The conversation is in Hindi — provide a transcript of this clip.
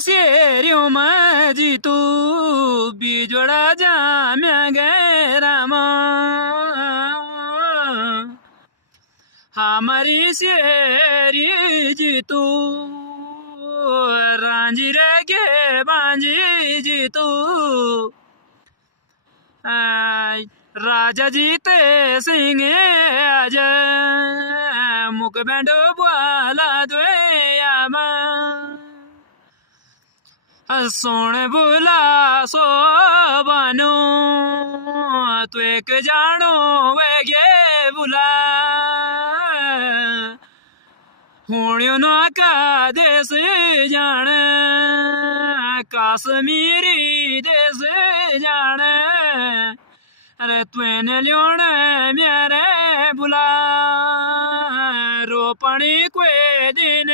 शेरियों में जीतू बिजोड़ा जाम्या गए रामा हमारी शेरी जीतू रांझी रे के बांझी जीतू राजा जीते सिंह आज मुख बैंडो बुआला द्वे सोने बुला सो बानो तू एक जानो वेगे बुला हुणियों ना का देश जान कश्मीरी देश जान अरे तुने लियोने मेरे बुला रोपणी कोई दिन